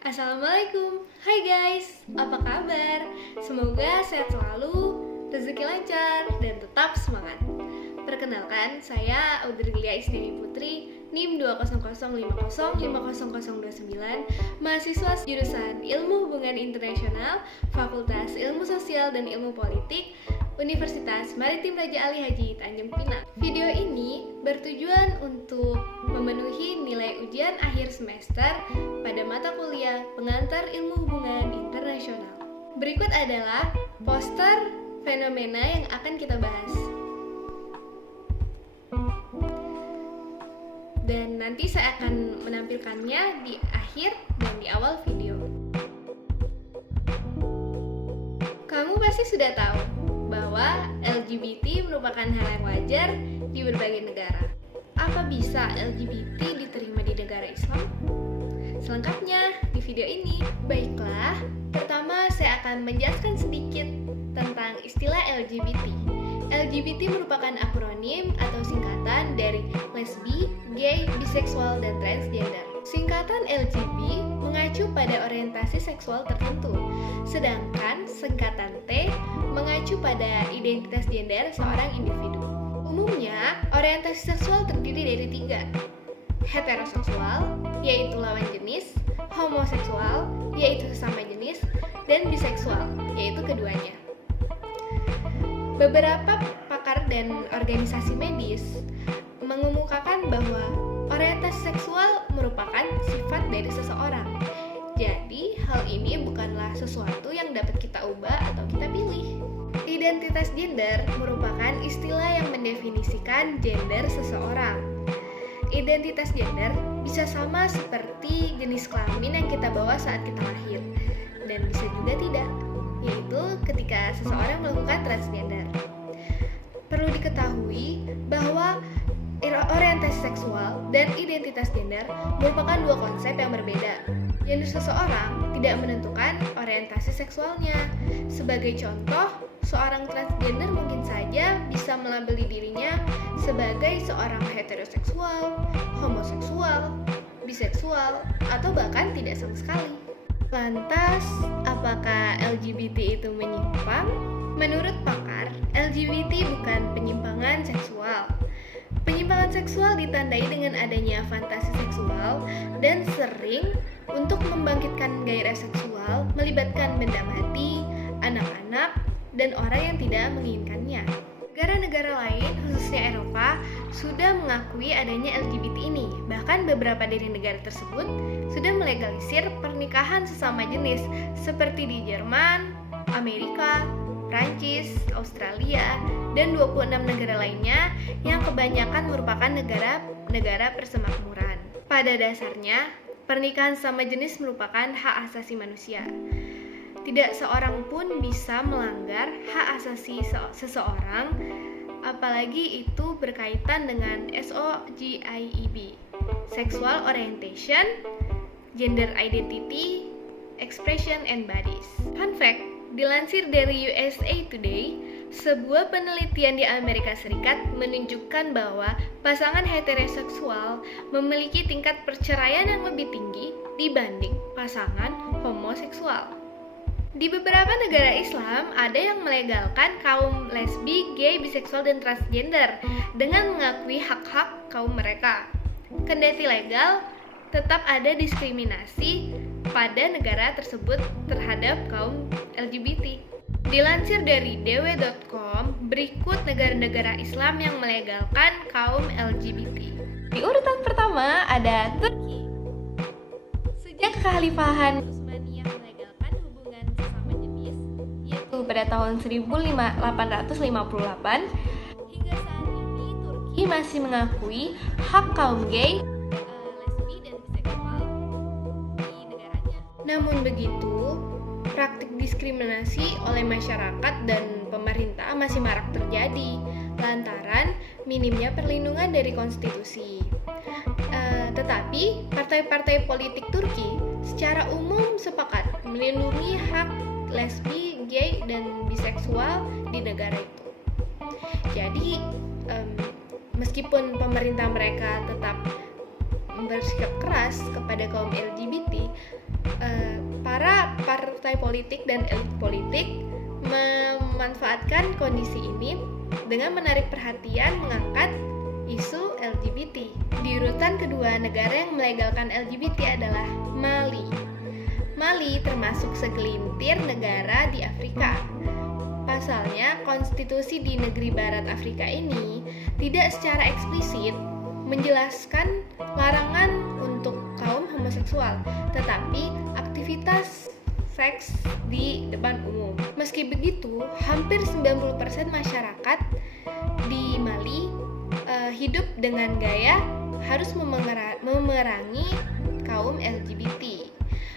Assalamualaikum, hai guys, apa kabar? Semoga sehat selalu, rezeki lancar, dan tetap semangat. Perkenalkan, saya Audrilia Isdewi Putri, NIM 200505029, mahasiswa jurusan Ilmu Hubungan Internasional, Fakultas Ilmu Sosial dan Ilmu Politik, Universitas Maritim Raja Ali Haji Tanjung Pinang. Video ini bertujuan untuk memenuhi nilai ujian akhir semester pada mata kuliah Pengantar Ilmu Hubungan Internasional. Berikut adalah poster fenomena yang akan kita bahas. Dan nanti saya akan menampilkannya di akhir dan di awal video. Kamu pasti sudah tahu bahwa LGBT merupakan hal yang wajar di berbagai negara. Apa bisa LGBT diterima di negara Islam? Selengkapnya di video ini. Baiklah, pertama saya akan menjelaskan sedikit tentang istilah LGBT. LGBT merupakan akronim atau singkatan dari lesbi, gay, biseksual, dan transgender. Singkatan LGB mengacu pada orientasi seksual tertentu, sedangkan singkatan T mengacu pada identitas gender seorang individu. Umumnya, orientasi seksual terdiri dari 3: heteroseksual, yaitu lawan jenis, homoseksual, yaitu sesama jenis, dan biseksual, yaitu keduanya. Beberapa pakar dan organisasi medis mengemukakan bahwa orientasi seksual merupakan sifat dari seseorang. Jadi, hal ini bukanlah sesuatu yang dapat kita ubah atau kita pilih. Identitas gender merupakan istilah yang mendefinisikan gender seseorang. Identitas gender bisa sama seperti jenis kelamin yang kita bawa saat kita lahir, dan bisa juga tidak, yaitu ketika seseorang melakukan transgender. Perlu diketahui bahwa orientasi seksual dan identitas gender merupakan dua konsep yang berbeda. Gender seseorang tidak menentukan orientasi seksualnya. Sebagai contoh, seorang transgender mungkin saja bisa melabeli dirinya sebagai seorang heteroseksual, homoseksual, biseksual, atau bahkan tidak sama sekali. Lantas, apakah LGBT itu menyimpang? Menurut pakar, LGBT bukan penyimpangan seksual. Penyimpangan seksual ditandai dengan adanya fantasi seksual dan sering untuk membangkitkan gairah seksual melibatkan benda mati, anak-anak, dan orang yang tidak menginginkannya. Negara-negara lain, khususnya Eropa, sudah mengakui adanya LGBT ini. Bahkan beberapa dari negara tersebut sudah melegalisir pernikahan sesama jenis, seperti di Jerman, Amerika, Prancis, Australia, dan 26 negara lainnya yang kebanyakan merupakan negara persemakmuran. Pada dasarnya, pernikahan sama jenis merupakan hak asasi manusia. Tidak seorang pun bisa melanggar hak asasi seseorang, apalagi itu berkaitan dengan SOGIEB, Sexual Orientation, Gender Identity, Expression, and Bodies. Fun fact, dilansir dari USA Today, sebuah penelitian di Amerika Serikat menunjukkan bahwa pasangan heteroseksual memiliki tingkat perceraian yang lebih tinggi dibanding pasangan homoseksual. Di beberapa negara Islam, ada yang melegalkan kaum lesbi, gay, biseksual, dan transgender dengan mengakui hak-hak kaum mereka. Kendati legal, tetap ada diskriminasi pada negara tersebut terhadap kaum LGBT. Dilansir dari dw.com, berikut negara-negara Islam yang melegalkan kaum LGBT. Di urutan pertama ada Turki. Sejak kekhalifahan Utsmaniyah melegalkan hubungan sesama jenis, yaitu pada tahun 1858, hingga saat ini Turki masih mengakui hak kaum gay, lesbi, dan biseksual di negaranya. Namun begitu, praktik diskriminasi oleh masyarakat dan pemerintah masih marak terjadi lantaran minimnya perlindungan dari konstitusi. Tetapi partai-partai politik Turki secara umum sepakat melindungi hak lesbi, gay, dan biseksual di negara itu. Jadi, meskipun pemerintah mereka tetap bersikap keras kepada kaum LGBT, partai politik dan elit politik memanfaatkan kondisi ini dengan menarik perhatian mengangkat isu LGBT. Di urutan kedua, negara yang melegalkan LGBT adalah Mali. Mali termasuk segelintir negara di Afrika. Pasalnya, konstitusi di negeri barat Afrika ini tidak secara eksplisit menjelaskan larangan untuk kaum homoseksual, tetapi aktivitas seks di depan umum. Meski begitu, hampir 90% masyarakat di Mali hidup dengan gaya harus memerangi kaum LGBT.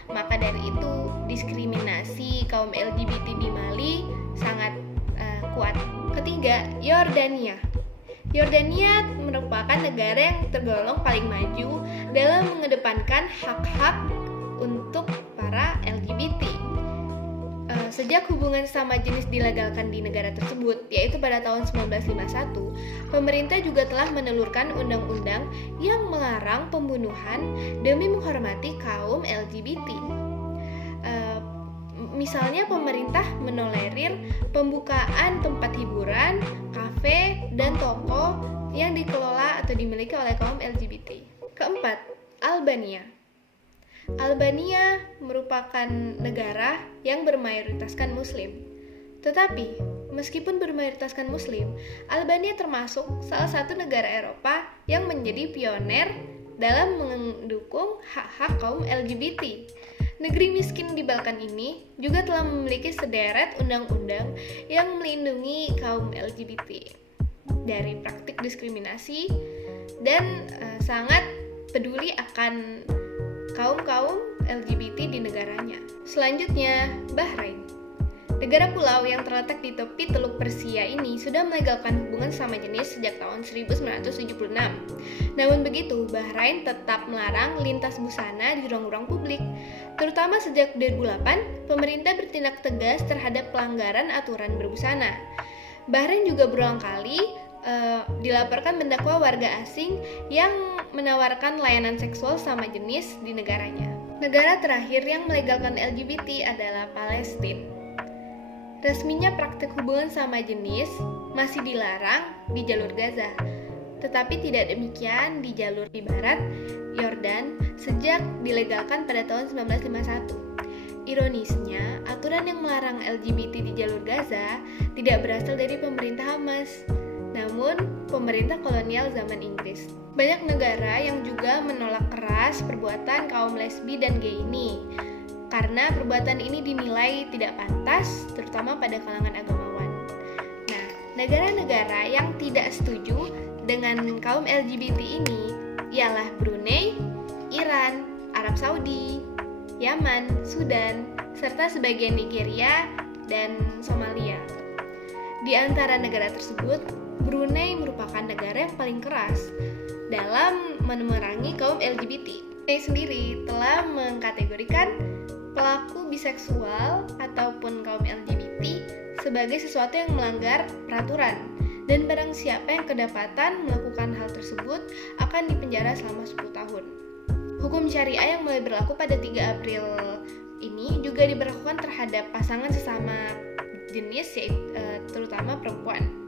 Maka dari itu, diskriminasi kaum LGBT di Mali sangat kuat. Ketiga, Yordania. Yordania merupakan negara yang tergolong paling maju dalam mengedepankan hak-hak untuk para LGBT. Sejak hubungan sama jenis dilegalkan di negara tersebut, yaitu pada tahun 1951, pemerintah juga telah menelurkan undang-undang yang melarang pembunuhan demi menghormati kaum LGBT. Misalnya, pemerintah menolerir pembukaan tempat hiburan, kafe, dan toko yang dikelola atau dimiliki oleh kaum LGBT. Keempat, Albania. Albania merupakan negara yang bermayoritaskan Muslim. Tetapi, meskipun bermayoritaskan Muslim, Albania termasuk salah satu negara Eropa yang menjadi pioner dalam mendukung hak-hak kaum LGBT. Negeri miskin di Balkan ini juga telah memiliki sederet undang-undang yang melindungi kaum LGBT dari praktik diskriminasi dan sangat peduli akan kaum-kaum LGBT di negaranya. Selanjutnya, Bahrain. Negara pulau yang terletak di tepi Teluk Persia ini sudah melegalkan hubungan sama jenis sejak tahun 1976. Namun begitu, Bahrain tetap melarang lintas busana di ruang-ruang publik. Terutama sejak 2008, pemerintah bertindak tegas terhadap pelanggaran aturan berbusana. Bahrain juga berulang kali dilaporkan mendakwa warga asing yang menawarkan layanan seksual sama jenis di negaranya. Negara terakhir yang melegalkan LGBT adalah Palestina. Resminya praktik hubungan sama jenis masih dilarang di jalur Gaza, tetapi tidak demikian di jalur di barat Yordan sejak dilegalkan pada tahun 1951. Ironisnya, aturan yang melarang LGBT di jalur Gaza tidak berasal dari pemerintah Hamas, namun pemerintah kolonial zaman Inggris. Banyak negara yang juga menolak keras perbuatan kaum lesbi dan gay ini, karena perbuatan ini dinilai tidak pantas, terutama pada kalangan agamawan. Nah, negara-negara yang tidak setuju dengan kaum LGBT ini ialah Brunei, Iran, Arab Saudi, Yaman, Sudan, serta sebagian Nigeria dan Somalia. Di antara negara tersebut, Brunei merupakan negara yang paling keras dalam memerangi kaum LGBT. Brunei sendiri telah mengkategorikan pelaku biseksual ataupun kaum LGBT sebagai sesuatu yang melanggar peraturan, dan barang siapa yang kedapatan melakukan hal tersebut akan dipenjara selama 10 tahun. Hukum syariah yang mulai berlaku pada 3 April ini juga diberlakukan terhadap pasangan sesama jenis, terutama perempuan.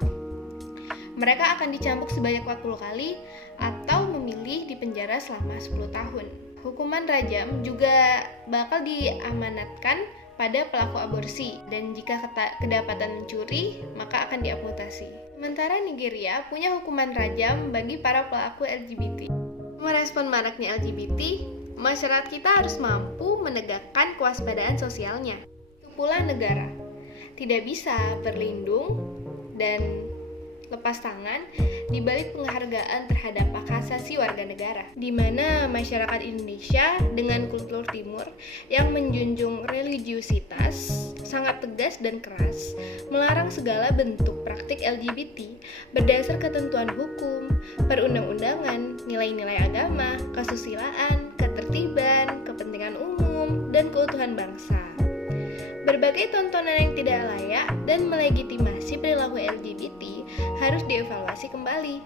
Mereka akan dicambuk sebanyak 40 kali atau memilih dipenjara selama 10 tahun. Hukuman rajam juga bakal diamanatkan pada pelaku aborsi, dan jika kedapatan mencuri, maka akan diamputasi. Sementara Nigeria punya hukuman rajam bagi para pelaku LGBT. Merespon maraknya LGBT, masyarakat kita harus mampu menegakkan kewaspadaan sosialnya. Itu pula negara tidak bisa berlindung dan lepas tangan di balik penghargaan terhadap hak asasi warga negara, di mana masyarakat Indonesia dengan kultur timur yang menjunjung religiusitas sangat tegas dan keras melarang segala bentuk praktik LGBT berdasar ketentuan hukum, perundang-undangan, nilai-nilai agama, kesusilaan, ketertiban, kepentingan umum, dan keutuhan bangsa. Berbagai tontonan yang tidak layak dan melegitimasi perilaku LGBT harus dievaluasi kembali.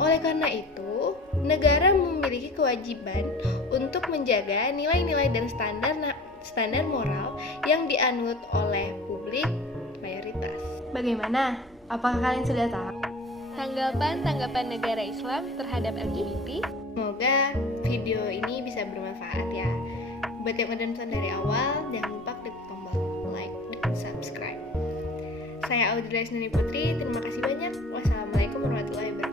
Oleh karena itu, negara memiliki kewajiban untuk menjaga nilai-nilai dan standar moral yang dianut oleh publik mayoritas. Bagaimana? Apakah kalian sudah tahu Tanggapan negara Islam terhadap LGBT? Semoga video ini bisa bermanfaat ya. Buat yang udah nonton dari awal, jangan lupa klik tombol like dan subscribe. Saya Audrey Lesnani Putri, terima kasih banyak. Wassalamualaikum warahmatullahi wabarakatuh.